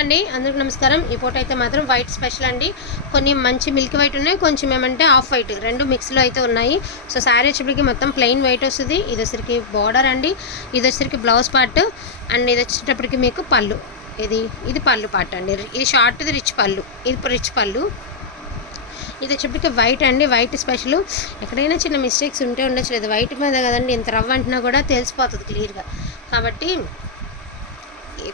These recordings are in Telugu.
అండి, అందరికీ నమస్కారం. ఈ పూట అయితే మాత్రం వైట్ స్పెషల్ అండి. కొన్ని మంచి మిల్క్ వైట్ ఉన్నాయి, కొంచెం ఏమంటే ఆఫ్ వైట్, రెండు మిక్స్లో అయితే ఉన్నాయి. సో శారీ వచ్చేప్పటికి మొత్తం ప్లెయిన్ వైట్ వస్తుంది. ఇది వచ్చరికి బార్డర్ అండి, ఇది వచ్చరికి బ్లౌజ్ పార్ట్ అండ్ ఇది వచ్చేటప్పటికి మీకు పళ్ళు. ఇది పళ్ళు పార్ట్ అండి. ఇది షార్ట్, ఇది రిచ్ పళ్ళు, ఇది రిచ్ పళ్ళు. ఇది వచ్చేప్పటికి వైట్ అండి, వైట్ స్పెషల్. ఎక్కడైనా చిన్న మిస్టేక్స్ ఉంటే ఉండొచ్చు, లేదు వైట్ మీద కదండి, ఇంత రవ్వ అంటున్నా కూడా తెలిసిపోతుంది క్లియర్గా. కాబట్టి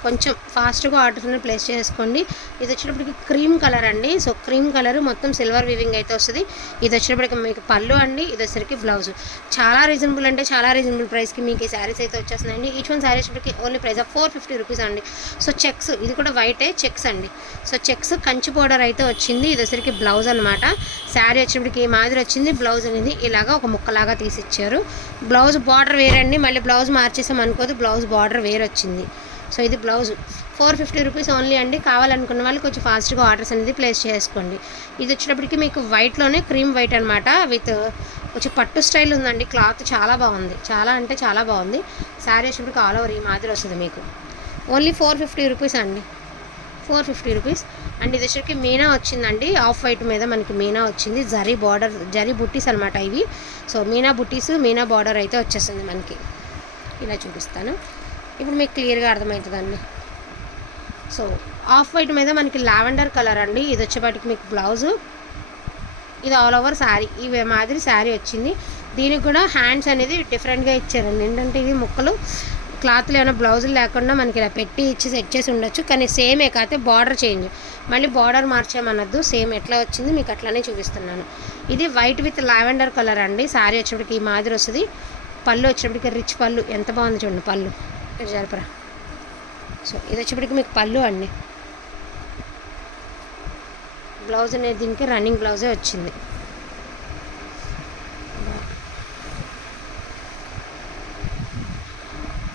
కొంచెం ఫాస్ట్గా ఆర్డర్ని ప్లేస్ చేసుకోండి. ఇది వచ్చేటప్పటికి క్రీమ్ కలర్ అండి. సో క్రీమ్ కలర్ మొత్తం సిల్వర్ వీవింగ్ అయితే వస్తుంది. ఇది వచ్చేటప్పటికి మీకు పళ్ళు అండి, ఇది వచ్చేసరికి బ్లౌజ్. చాలా రీజనబుల్ అంటే చాలా రీజనబుల్ ప్రైస్కి మీకు ఈ శారీస్ అయితే వచ్చేస్తున్నాయండి. ఈచ్ వన్ శారీ వచ్చేటప్పటికి ఓన్లీ ప్రైస్ ఆఫ్ 450 రూపీస్ అండి. సో చెక్స్, ఇది కూడా వైటే చెక్స్ అండి. సో చెక్స్ కంచి పౌడర్ అయితే వచ్చింది. ఇది వచ్చేసరికి బ్లౌజ్ అనమాట. శారీ వచ్చేటప్పటికి మాదిరి వచ్చింది. బ్లౌజ్ అనేది ఇలాగా ఒక ముక్కలాగా తీసిచ్చారు. బ్లౌజ్ బార్డర్ వేరండి, మళ్ళీ బ్లౌజ్ మార్చేసాం అనుకోదు, బ్లౌజ్ బార్డర్ వేరు వచ్చింది. సో ఇది బ్లౌజ్ 450 రూపీస్ ఓన్లీ అండి. కావాలనుకున్న వాళ్ళు కొంచెం ఫాస్ట్గా ఆర్డర్స్ అనేది ప్లేస్ చేసుకోండి. ఇది వచ్చేటప్పటికి మీకు వైట్లోనే క్రీమ్ వైట్ అనమాట, విత్ కొంచెం పట్టు స్టైల్ ఉందండి. క్లాత్ చాలా బాగుంది, చాలా అంటే చాలా బాగుంది. శారీ వచ్చేటప్పటికి ఆల్ ఓవర్ ఈ మాదిరి వస్తుంది మీకు. ఓన్లీ 450 రూపీస్ అండి, 450 రూపీస్. అండ్ ఇది వచ్చేసరికి మీనా వచ్చిందండి, ఆఫ్ వైట్ మీద మనకి మీనా వచ్చింది. జరీ బార్డర్, జరీ బుట్టీస్ అనమాట ఇవి. సో మీనా బుట్టీస్, మీనా బార్డర్ అయితే వచ్చేస్తుంది మనకి. ఇలా చూపిస్తాను, ఇప్పుడు మీకు క్లియర్గా అర్థమవుతుందండి. సో ఆఫ్ వైట్ మీద మనకి లావెండర్ కలర్ అండి. ఇది వచ్చేపాటికి మీకు బ్లౌజు, ఇది ఆల్ ఓవర్ శారీ ఈ మాదిరి శారీ వచ్చింది. దీనికి కూడా హ్యాండ్స్ అనేది డిఫరెంట్గా ఇచ్చారండి. ఏంటంటే ఇవి ముక్కలు క్లాత్లు ఏమైనా బ్లౌజులు లేకుండా మనకి ఇలా పెట్టి ఇచ్చి సెట్ చేసి ఉండొచ్చు, కానీ సేమే కాకపోతే బార్డర్ చేంజ్. మళ్ళీ బార్డర్ మార్చేమన్నద్దు, సేమ్ ఎట్లా వచ్చింది మీకు అట్లానే చూపిస్తున్నాను. ఇది వైట్ విత్ లావెండర్ కలర్ అండి. శారీ వచ్చేప్పటికి ఈ మాదిరి వస్తుంది. పళ్ళు వచ్చేప్పటికి రిచ్ పళ్ళు, ఎంత బాగుంది చూడండి పళ్ళు జరపరా. సో ఇది వచ్చేప్పటికి మీకు పళ్ళు అండి. బ్లౌజ్ అనేది దీనికి రన్నింగ్ బ్లౌజే వచ్చింది.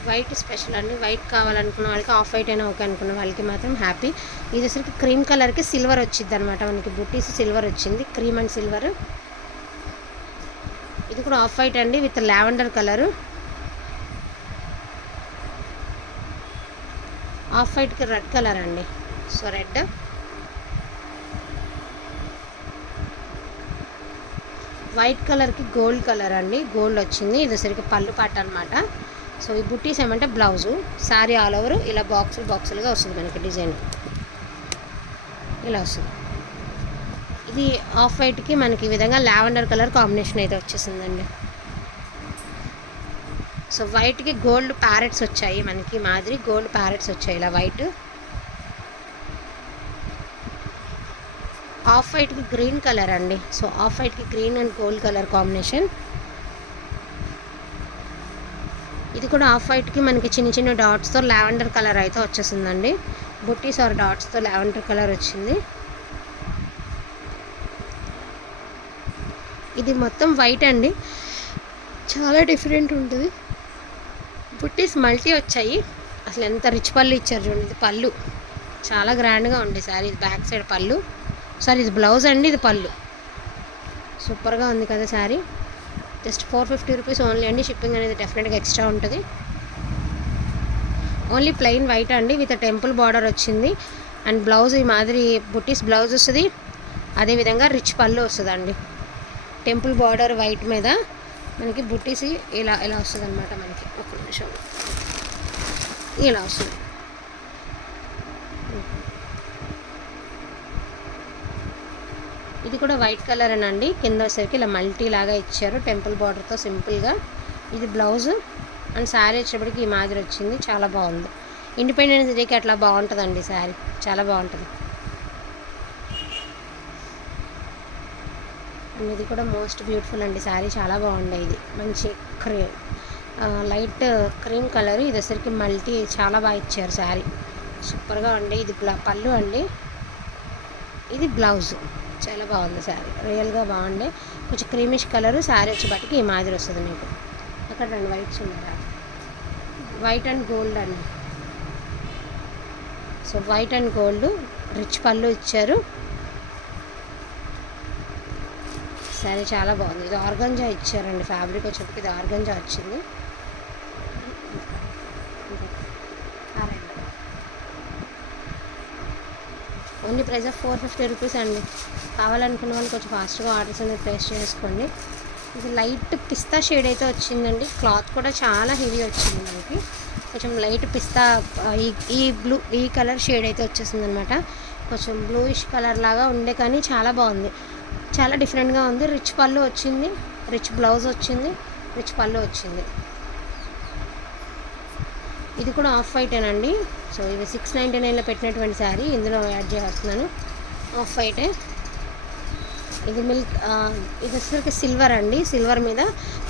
వైట్ స్పెషల్ అండి. వైట్ కావాలనుకున్న వాళ్ళకి, ఆఫ్ వైట్ అయినా ఓకే అనుకున్న వాళ్ళకి మాత్రం హ్యాపీ. ఇది వచ్చరికి క్రీమ్ కలర్కి సిల్వర్ వచ్చింది అనమాట, మనకి బుట్టీస్ సిల్వర్ వచ్చింది, క్రీమ్ అండ్ సిల్వర్. ఇది కూడా ఆఫ్ వైట్ అండి విత్ లావెండర్ కలరు. ఆఫ్ వైట్కి రెడ్ కలర్ అండి. సో రెడ్, వైట్ కలర్కి గోల్డ్ కలర్ అండి, గోల్డ్ వచ్చింది. ఇది సరిగ్గా పళ్ళు పాట అనమాట. సో ఈ బుట్టీస్ ఏమంటే బ్లౌజు. శారీ ఆల్ ఓవర్ ఇలా బాక్సులుగా వస్తుంది మనకి, డిజైన్ ఇలా వస్తుంది. ఇది ఆఫ్ వైట్కి మనకి ఈ విధంగా లావెండర్ కలర్ కాంబినేషన్ అయితే వచ్చేసిందండి. సో వైట్కి గోల్డ్ ప్యారెట్స్ వచ్చాయి మనకి, మాదిరి గోల్డ్ ప్యారెట్స్ వచ్చాయి ఇలా వైట్. ఆఫ్ వైట్కి గ్రీన్ కలర్ అండి. సో ఆఫ్ వైట్కి green and gold colour combination. ఇది కూడా ఆఫ్ వైట్కి మనకి చిన్న చిన్న డాట్స్తో లావెండర్ కలర్ అయితే వచ్చేసిందండి. బుట్టీస్ ఆర్ డాట్స్తో లావెండర్ కలర్ వచ్చింది. ఇది మొత్తం వైట్ అండి, చాలా డిఫరెంట్ ఉంటుంది. బుట్టీస్ మల్టీ వచ్చాయి. అసలు ఎంత రిచ్ పళ్ళు ఇచ్చారు చూడండి. ఇది పళ్ళు చాలా గ్రాండ్గా ఉంది శారీ. ఇది బ్యాక్ సైడ్ పళ్ళు, సారీ ఇది బ్లౌజ్ అండి, ఇది పళ్ళు. సూపర్గా ఉంది కదా శారీ. జస్ట్ 450 రూపీస్ ఓన్లీ అండి. షిప్పింగ్ అనేది డెఫినెట్గా ఎక్స్ట్రా ఉంటుంది. ఓన్లీ ప్లెయిన్ వైట్ అండి విత్ టెంపుల్ బార్డర్ వచ్చింది. అండ్ బ్లౌజ్ ఈ మాదిరి బుట్టీస్ బ్లౌజ్ వస్తుంది. అదేవిధంగా రిచ్ పళ్ళు వస్తుందండి. టెంపుల్ బార్డర్ వైట్ మీద మనకి బుట్టీస్ ఇలా వస్తుంది అనమాట. మనకి ఒక నిమిషం ఇలా వస్తుంది. ఇది కూడా వైట్ కలర్ అనండి. కింద వచ్చేసరికి ఇలా మల్టీ లాగా ఇచ్చారు టెంపుల్ బార్డర్తో సింపుల్గా. ఇది బ్లౌజ్ అండ్ శారీ వచ్చేప్పటికి ఈ మాదిరి వచ్చింది. చాలా బాగుంది. ఇండిపెండెన్స్ డేకి అట్లా బాగుంటుందండి శారీ, చాలా బాగుంటుంది. అండ్ ఇది కూడా మోస్ట్ బ్యూటిఫుల్ అండి శారీ, చాలా బాగుంది. ఇది మంచి లైట్ క్రీమ్ కలర్. ఇది వచ్చరికి మల్టీ చాలా బాగా ఇచ్చారు శారీ, సూపర్గా ఉండి. ఇది పళ్ళు అండి, ఇది బ్లౌజ్. చాలా బాగుంది శారీ, రియల్గా బాగుండే. కొంచెం క్రీమిష్ కలర్. శారీ వచ్చేపటికి ఈ మాదిరి వస్తుంది మీకు. అక్కడ రెండు వైట్స్ ఉన్నాయి, వైట్ అండ్ గోల్డ్ అండి. So white and gold rich పళ్ళు ఇచ్చారు. శారీ చాలా బాగుంది. ఇది ఆర్గంజా ఇచ్చారండి, ఫ్యాబ్రిక్ వచ్చేప్పటికి ఇది ఆర్గంజా వచ్చింది. ఓన్లీ ప్రైస్ ఆఫ్ 450 రూపీస్ అండి. కావాలనుకున్న వాళ్ళు కొంచెం ఫాస్ట్గా ఆర్డర్స్ అనేది ప్లేస్ చేసుకోండి. ఇది లైట్ పిస్తా షేడ్ అయితే వచ్చిందండి. క్లాత్ కూడా చాలా హెవీ వచ్చింది మనకి. కొంచెం లైట్ పిస్తా ఈ కలర్ షేడ్ అయితే వచ్చేసింది అనమాట. కొంచెం బ్లూయిష్ కలర్ లాగా ఉండే కానీ చాలా బాగుంది, చాలా డిఫరెంట్గా ఉంది. రిచ్ పళ్ళు వచ్చింది, రిచ్ బ్లౌజ్ వచ్చింది, రిచ్ పళ్ళు వచ్చింది. ఇది కూడా ఆఫ్ వైటేనండి. సో ఇది 699లో పెట్టినటువంటి శారీ ఇందులో యాడ్ చేస్తున్నాను. ఆఫ్ వైటే. ఇది ఇది వచ్చేసరికి సిల్వర్ అండి. సిల్వర్ మీద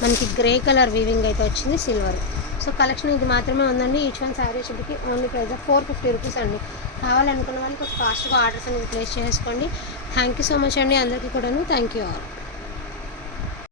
మనకి గ్రే కలర్ వీవింగ్ అయితే వచ్చింది, సిల్వర్. సో కలెక్షన్ ఇది మాత్రమే ఉందండి. ఈచ్ వన్ శారీ వచ్చేటికి ఓన్లీ ప్రైస్ 450 రూపీస్ అండి. కావాలనుకున్న వాళ్ళు కొంచెం ఫాస్ట్గా ఆర్డర్స్ అనేది ప్లేస్ చేసుకోండి. థ్యాంక్ యూ సో మచ్ అండి అందరికీ కూడాను. Thank you all.